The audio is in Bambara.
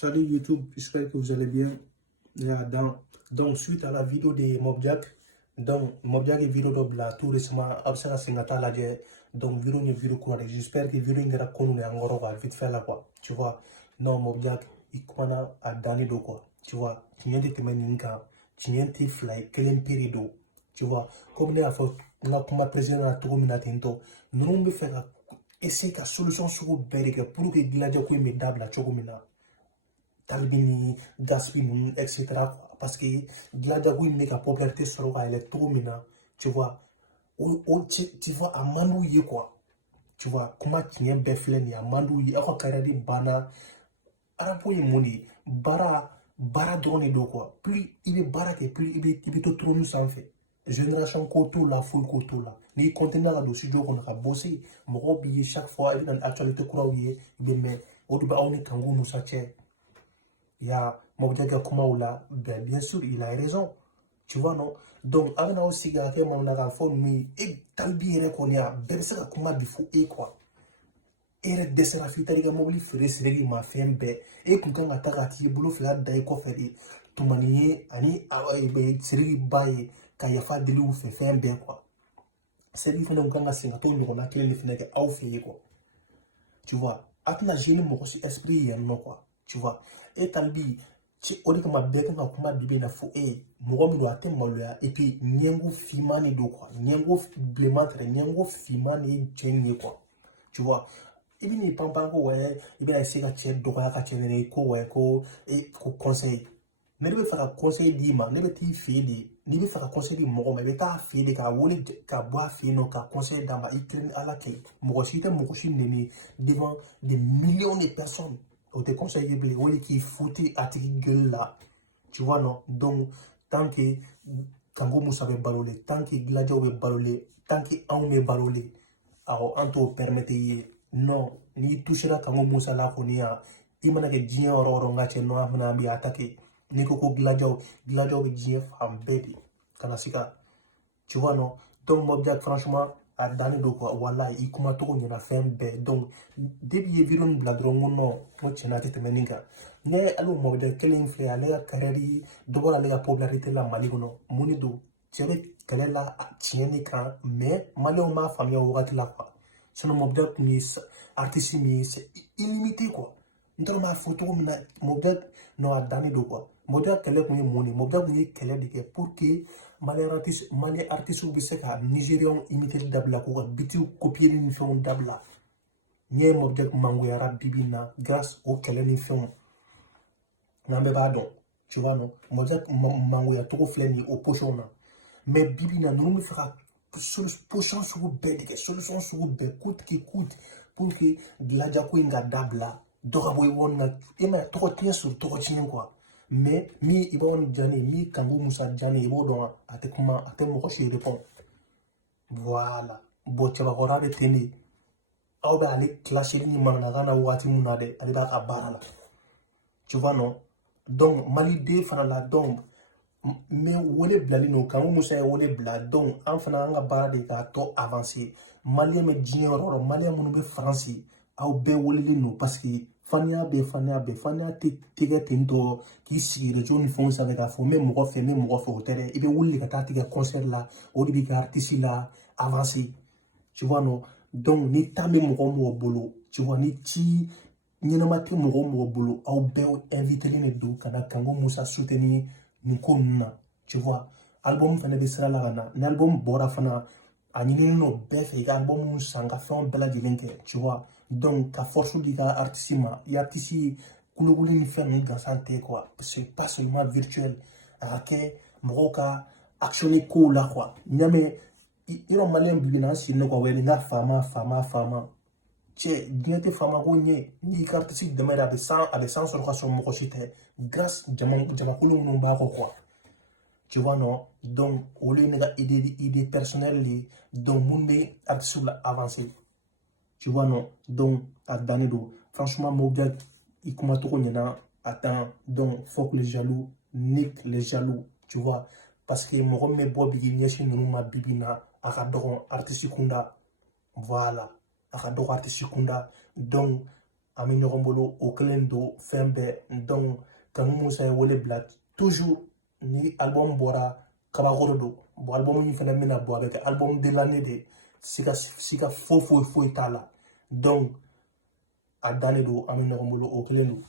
Salut YouTube, j'espère que vous allez bien. Donc, suite à la vidéo de Mobjak, donc Mobjak est vidéo de la tout récemment, Absara Singata la donc vidéo quoi. J'espère que vidéo est connu en gros, vite fait là quoi. Tu vois, non Mobjak, il commence à donner de quoi. Tu vois, tu viens de te mettre tu viens de fly, quel période. Tu vois, comme les affaires, on a comme président à tout minatento, nous on faire essayer la solution sur le berg pour que la diaco me dable la chocomina. Talbini, Gaspin, etc. Parce que Gladagoui n'est qu'à popularité sur elle est trop mina. Tu vois, tu vois, à Mandouye quoi. Tu vois, comment tu viens beffler à Mandouye, à quoi carré bana, arapoye moni, bara drone do quoi. Plus il est baraque, plus il est trop nous sans fait. Génération koto la, full koto la. Ni contenant la dossier qu'on a bossé, mon billet chaque fois, il y a une actualité croyée, mais au début, on est kangou nous s'attire. Il y a Mobjaga Kumaoula, ben, bien sûr, il a raison. Tu vois, non? Donc, avant aussi, il y a un fond, mais il talbi qu'on y a, ben, c'est comment il faut, et quoi. Et dessin la fille, t'as mobile, frère, c'est lui, ma femme, ben, et quand on a tagati, boulot, fait la daïko, fait tout manier, ani, c'est lui, baille, quand il y a fait de l'eau, fait un ben, quoi. C'est lui, quand on a signé, on a qu'il fait, quoi. Tu vois, atna gêné mon esprit non quoi. Tu vois, et talbi, tu odi kama beka na kuma bibe na fo mo mi do atem malua et puis nyengo fimani do quoi. Nyengo blématre, nyengo fimani jenye quoi. Tu vois, et bien il pampa ko ouais, et bien essayer ka tche do ka tche ko ouais ko et ko conseil. Ne bɛ fɛ ka conseil d'i ma, ne bɛ t'i fɛ yen de, n'i bɛ fɛ ka conseil di mɔgɔ ma, i bɛ taa fɛ yen de k'a wele ka bɔ a fɛ yen nɔ ka conseil d'a ma, i kelen ni ala cɛ. Mɔgɔ si tɛ mɔgɔ si nɛni devant des millions de personnes. O tɛ conseil ye bilen, o de k'i foutu a tigi gueule la. Tu vois non? Donc, tant que Kango Moussa bɛ balo le, tant que Gladiaw bɛ balo le, tant que anw bɛ balo le, awɔ an t'o permettre i ye. Non, n'i touchera Kango Moussa la kɔni yan, i mana kɛ diɲɛ yɔrɔ o yɔrɔ nka cɛ, non an fana an b'i attaquer. Niko Gladiaw be diɲɛ fan bɛɛ de kana se ka, tu vois non? Donc Mobjak franchement a dannen do quoi, wallahi i kuma togo ɲɛna fɛn bɛɛ. Donc depuis ye vidéo nin bila dɔrɔn ko non, ko tiɲɛna a tɛ tɛmɛ nin kan. Ne ale Mobjak kelen filɛ ale ka carrière dɔ bɔra ale ka popularité la Mali kɔnɔ, mun de don? Cɛ bɛ kɛlɛ la tiɲɛ de kan, mais maliyɛnw m'a faamuya o wagati la quoi. Sinon Mobjak kun ye artiste min ye, c'est illimité quoi. N tɔgɔ m'a fɔ togo min na, Mobjak non a dannen do quoi. Mobjak kɛlɛ kun ye mun de? Mobjak kun ye kɛlɛ de kɛ pour que Malien artistes bɛ se ka Nigériens imiter dabila k'u ka bitiw copier ni fɛnw dabila. N ye Mobjak mangoyara bibi na grâce o kɛlɛ ni fɛnw. N'an bɛɛ b'a dɔn. Tu vois non? Mobjak mangoya togo filɛ nin ye o position na. Mais bibi na ninnu bɛ fɛ ka position sugu bɛɛ de kɛ, solution sugu bɛɛ coûte que coûte pour que Gladiaw ko in ka dabila. Dɔ ka bɔ i wɔni na, e ma ye tɔgɔ tiɲɛ sur tɔgɔ tiɲɛ quoi. Mais mi i b'o jani, mi Kango Moussa jani, i b'o dɔn a tɛ kuma, a tɛ mɔgɔ si répond. Voilà. Bon cɛbakɔrɔ bɛ ten de. Aw bɛ ale clasher ni mananakan na waati mun na dɛ, ale b'a ka baara la. Tu vois non? Donc Maliden fana la donc mais wele bilalen no Kango Moussa ye wele bila donc an fana an ka baara de k'a tɔ avancer. Malien bɛ diɲɛ yɔrɔ o yɔrɔ, malien minnu bɛ Faransi, aw bɛɛ welelen no parce que faniya bɛ faniya tɛ kɛ ten tɔ k'i sigi réseau ni fɛnw sanfɛ k'a fɔ n bɛ mɔgɔ fɛ o tɛ dɛ. I bɛ wuli ka taa tigɛ concert la, o de b'i ka artiste la avancer. Tu vois non? Donc ni temps bɛ mɔgɔ mɔgɔ bolo, tu vois ni ci ɲɛnama tɛ mɔgɔ mɔgɔ bolo, aw bɛɛ invitelen de don ka na Kango Moussa soutenir nin ko ninnu na. Tu vois? Album fana bɛ sira la ka na, ni album bɔra fana, a ɲininen no bɛɛ fɛ i ka album san ka fɛnw bɛɛ lajɛlen kɛ. Tu vois? Donc ka force di ka artiste ma, i artiste kulokuli ni fɛn ninnu gansan tɛ quoi. C'est pas seulement virtuel, a ka kɛ mɔgɔw ka actionner kow la quoi. Ɲamɛ yɔrɔ maliyɛn bibi na an sigilen quoi, wele n ka faama. Cɛ diɲɛ tɛ faama ko ɲɛ, n'i ka artiste dɛmɛ de a bɛ san sɔrɔ ka sɔrɔ mɔgɔ si tɛ, grâce jamakulu minnu b'a kɔ quoi. Tu vois non? Donc olu ye ne ka idée personnelle de, donc mun bɛ artiste la avancer. Tu vois non? Donc a dannen do. Franchement Mobjak i kuma togo ɲɛna, attends, donc faut que les jaloux niquent les jaloux. Tu vois? Parce que mɔgɔ min bɛ bɔ bi ɲɛsin ninnu ma bibi na, a ka dɔgɔn artiste kunda. Voilà. A ka dɔgɔ artiste kunda. Donc an bɛ ɲɔgɔn bolo o kelen don fɛn bɛɛ donc Kanu Musa ye wele bila toujours ni album bɔra kabakoro don bon album min fɛnɛ bɛna bɔ a bɛ kɛ album de l'année de sika foyi t'a la donc a dannen don an bɛ ɲɔgɔn bolo o kelen don